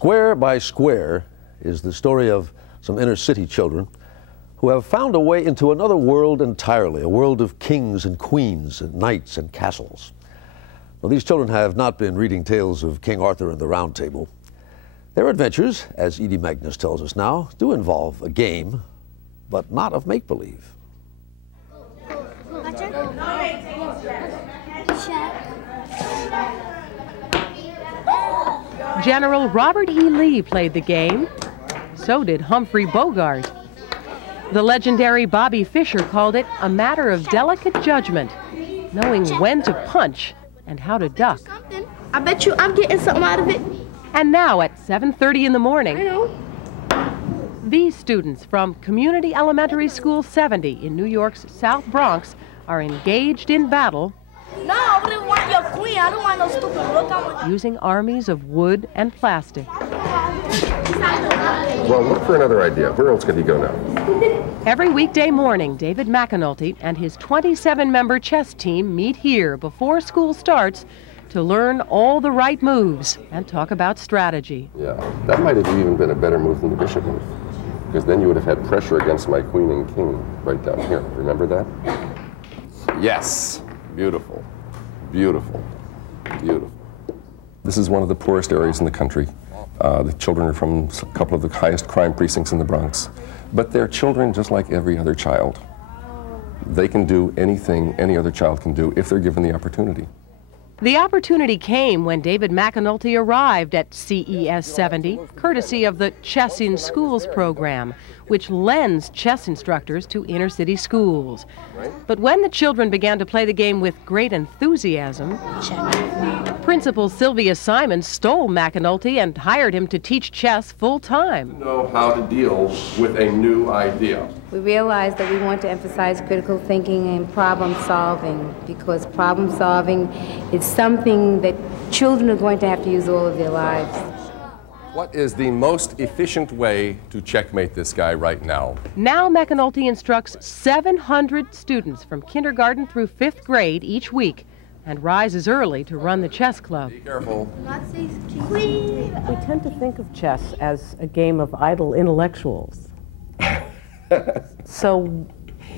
Square by Square is the story of some inner city children who have found a way into another world entirely, a world of kings and queens and knights and castles. Now, these children have not been reading tales of King Arthur and the Round Table. Their adventures, as Edie Magnus tells us now, do involve a game, but not of make-believe. General Robert E. Lee played the game. So did Humphrey Bogart. The legendary Bobby Fischer called it a matter of delicate judgment, knowing when to punch and how to duck. I bet you I'm getting something out of it. And now at 7:30 in the morning, these students from Community Elementary School 70 in New York's South Bronx are engaged in battle. No, I wouldn't want your queen. I don't want no stupid look. Using armies of wood and plastic. Well, look for another idea. Where else could he go now? Every weekday morning, David MacEnulty and his 27-member chess team meet here before school starts to learn all the right moves and talk about strategy. Yeah, that might have even been a better move than the bishop move, because then you would have had pressure against my queen and king right down here. Remember that? Yes. Beautiful. Beautiful. Beautiful. This is one of the poorest areas in the country. The children are from a couple of the highest crime precincts in the Bronx. But they're children just like every other child. They can do anything any other child can do if they're given the opportunity. The opportunity came when David MacEnulty arrived at CES 70, courtesy of the Chess in Schools program, which lends chess instructors to inner city schools. But when the children began to play the game with great enthusiasm, Principal Sylvia Simon stole MacEnulty and hired him to teach chess full-time. Know how to deal with a new idea. We realized that we want to emphasize critical thinking and problem solving, because problem solving is something that children are going to have to use all of their lives. What is the most efficient way to checkmate this guy right now? Now MacEnulty instructs 700 students from kindergarten through 5th grade each week and rises early to run the chess club. Be careful. We tend to think of chess as a game of idle intellectuals. So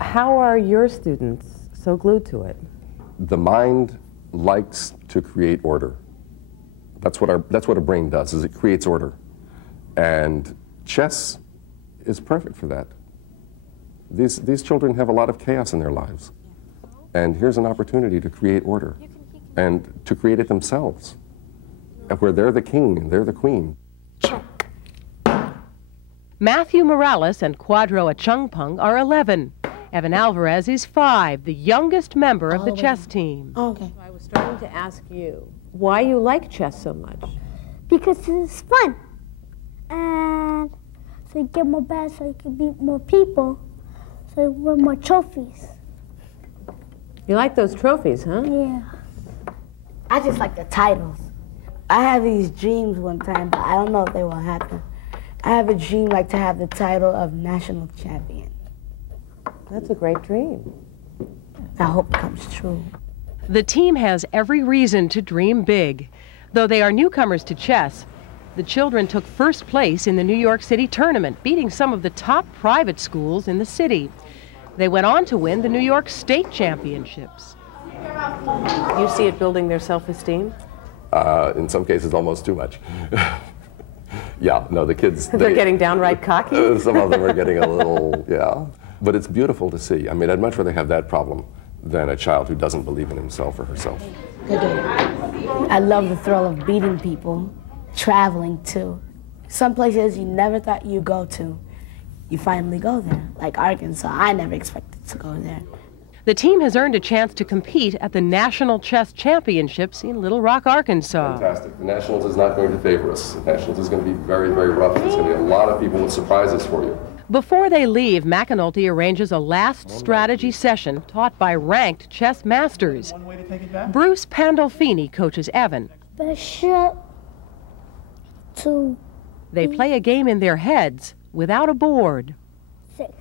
how are your students so glued to it? The mind likes to create order. That's what a brain does, is it creates order. And chess is perfect for that. These children have a lot of chaos in their lives. And here's an opportunity to create order and to create it themselves, where they're the king and they're the queen. Matthew Morales and Quadro Achungpung are 11. Evan Alvarez is 5, the youngest member of the chess team. Okay. I was starting to ask you why you like chess so much. Because it's fun. And so you get more bad, so you can beat more people, so you win more trophies. You like those trophies, huh? Yeah. I just like the titles. I had these dreams one time, but I don't know if they will happen. I have a dream like to have the title of national champion. That's a great dream. I hope it comes true. The team has every reason to dream big. Though they are newcomers to chess, the children took first place in the New York City tournament, beating some of the top private schools in the city. They went on to win the New York State Championships. You see it building their self-esteem? In some cases, almost too much. Yeah, no, the kids... They're getting downright cocky? Some of them are getting a little, yeah. But it's beautiful to see. I mean, I'd much rather have that problem than a child who doesn't believe in himself or herself. I love the thrill of beating people, traveling too. Some places you never thought you'd go to, you finally go there. Like Arkansas, I never expected to go there. The team has earned a chance to compete at the National Chess Championships in Little Rock, Arkansas. Fantastic. The Nationals is not going to favor us. The Nationals is going to be very, very rough. There's going to be a lot of people with surprises for you. Before they leave, MacEnulty arranges a last strategy session taught by ranked chess masters. Bruce Pandolfini coaches Evan. Bishop to... They play a game in their heads without a board. 6.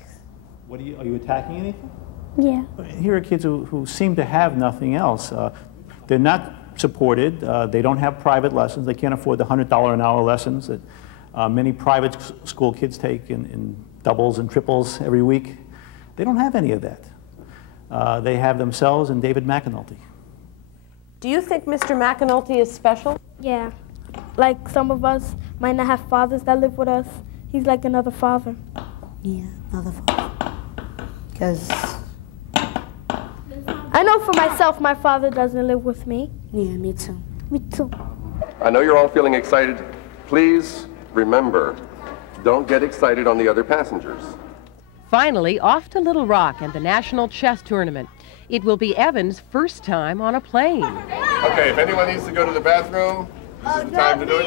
What are you attacking anything? Yeah. Here are kids who seem to have nothing else. They're not supported. They don't have private lessons. They can't afford the $100 an hour lessons that many private school kids take in doubles and triples every week. They don't have any of that. They have themselves and David MacEnulty. Do you think Mr. MacEnulty is special? Yeah. Like some of us might not have fathers that live with us. He's like another father. Yeah, another father. Because I know for myself, my father doesn't live with me. yeah, me too. Me too. I know you're all feeling excited. Please remember, don't get excited on the other passengers. Finally, off to Little Rock and the National Chess Tournament. It will be Evan's first time on a plane. Okay, if anyone needs to go to the bathroom, this is the time to do it.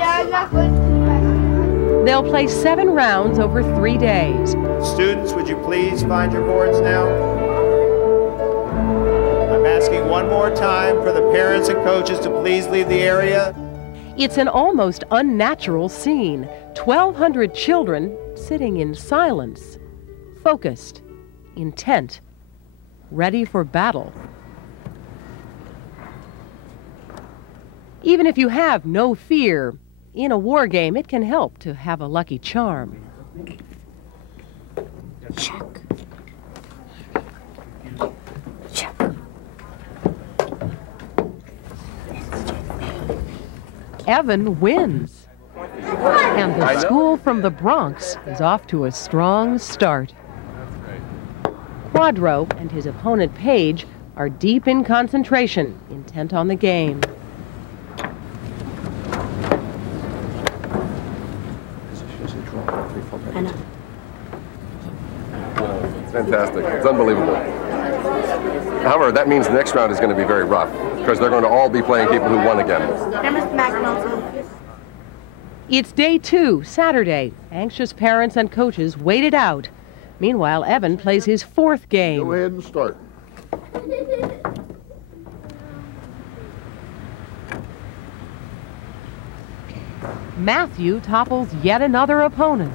They'll play 7 rounds over 3 days. Students, would you please find your boards now? I'm asking one more time for the parents and coaches to please leave the area. It's an almost unnatural scene. 1,200 children sitting in silence, focused, intent, ready for battle. Even if you have no fear, in a war game, it can help to have a lucky charm. Check. Check. Evan wins. And the school from the Bronx is off to a strong start. Quadro and his opponent Paige are deep in concentration, intent on the game. I know. It's fantastic. It's unbelievable. However, that means the next round is going to be very rough because they're going to all be playing people who won again. It's day 2, Saturday. Anxious parents and coaches wait it out. Meanwhile, Evan plays his 4th game. Go ahead and start. Matthew topples yet another opponent.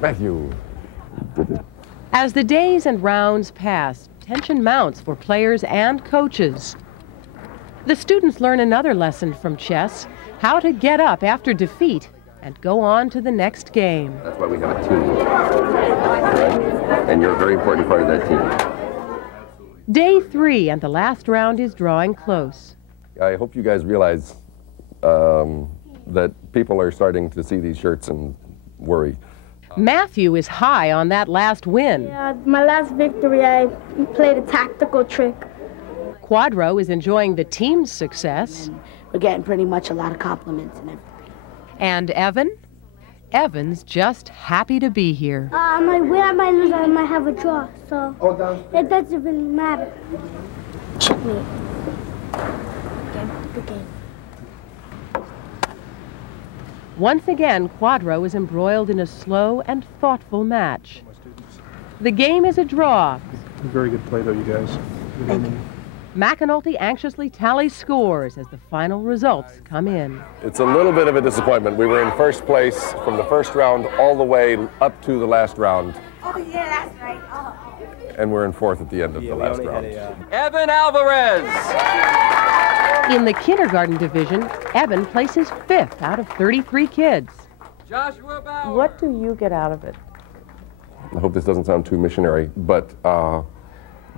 Matthew. As the days and rounds pass, tension mounts for players and coaches. The students learn another lesson from chess, how to get up after defeat and go on to the next game. That's why we have a team. Right? And you're a very important part of that team. Day 3 and the last round is drawing close. I hope you guys realize that people are starting to see these shirts and worry. Matthew is high on that last win. Yeah, my last victory, I played a tactical trick. Quadro is enjoying the team's success. We're getting pretty much a lot of compliments and everything. And Evan? Evan's just happy to be here. I might win, I might lose, I might have a draw, so it doesn't really matter. Checkmate. Good game. Once again, Quadro is embroiled in a slow and thoughtful match. The game is a draw. Very good play, though, you guys. MacEnulty anxiously tallies scores as the final results come in. It's a little bit of a disappointment. We were in first place from the first round all the way up to the last round. Oh, yeah, that's right. Oh. And we're in 4th at the end of the last round. Evan Alvarez! In the kindergarten division, Evan places 5th out of 33 kids. Joshua Bauer! What do you get out of it? I hope this doesn't sound too missionary, but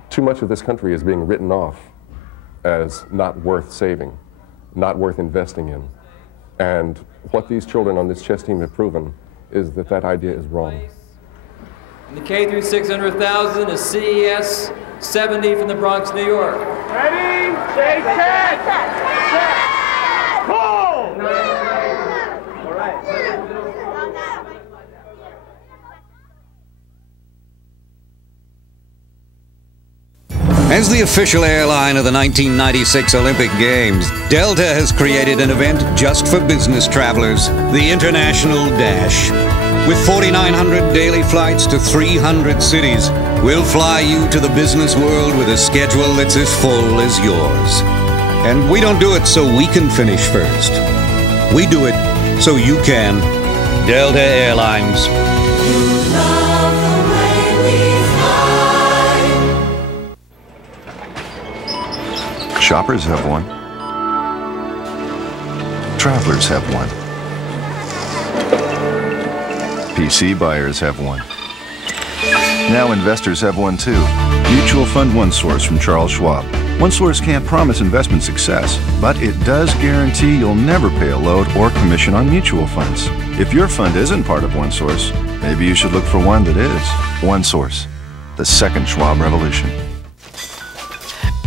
too much of this country is being written off as not worth saving, not worth investing in. And what these children on this chess team have proven is that that idea is wrong. In the K through 600,000 is CES 70 from the Bronx, New York. Ready? Say 10! Set! Pull! All right. As the official airline of the 1996 Olympic Games, Delta has created an event just for business travelers, the International Dash. With 4,900 daily flights to 300 cities, we'll fly you to the business world with a schedule that's as full as yours. And we don't do it so we can finish first. We do it so you can. Delta Airlines. Shoppers have one. Travelers have one. PC buyers have one. Now investors have one too. Mutual Fund OneSource from Charles Schwab. OneSource can't promise investment success, but it does guarantee you'll never pay a load or commission on mutual funds. If your fund isn't part of OneSource, maybe you should look for one that is. OneSource, the second Schwab revolution.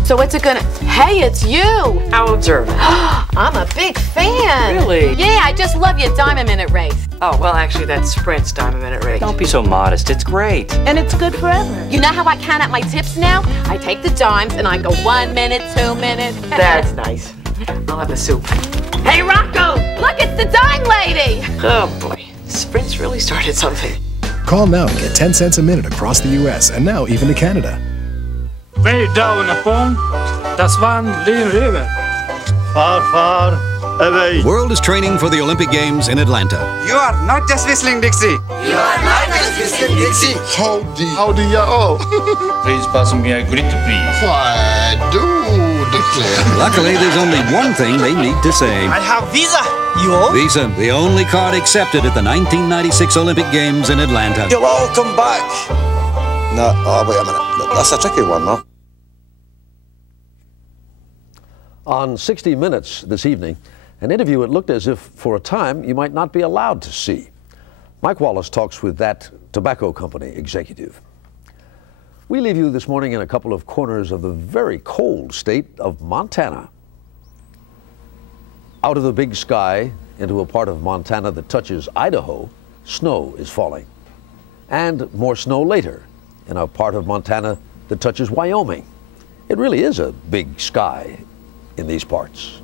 So what's it gonna... Hey, it's you! How observant. I'm a big fan! Really? Yeah, I just love your Diamond Minute race. Oh, well, actually, that's Sprint's Diamond Minute race. Don't be so modest. It's great. And it's good forever. You know how I count out my tips now? I take the dimes and I go 1 minute, 2 minutes. That's nice. I'll have the soup. Hey, Rocco! Look, it's the dime lady! Oh, boy. Sprint's really started something. Call now and get 10 cents a minute across the U.S. and now even to Canada. Way down upon das Van Leeuwen River. Far, far away. The world is training for the Olympic Games in Atlanta. You are not just whistling Dixie. You are not just whistling Dixie. Howdy, y'all. Please pass me a grit, please. I do declare. Luckily, there's only one thing they need to say. I have Visa. You? Visa, the only card accepted at the 1996 Olympic Games in Atlanta. You're welcome back. No, oh, wait a minute. That's a tricky one, no? On 60 Minutes this evening, an interview it looked as if, for a time, you might not be allowed to see. Mike Wallace talks with that tobacco company executive. We leave you this morning in a couple of corners of the very cold state of Montana. Out of the big sky into a part of Montana that touches Idaho, snow is falling. And more snow later in a part of Montana that touches Wyoming. It really is a big sky in these parts.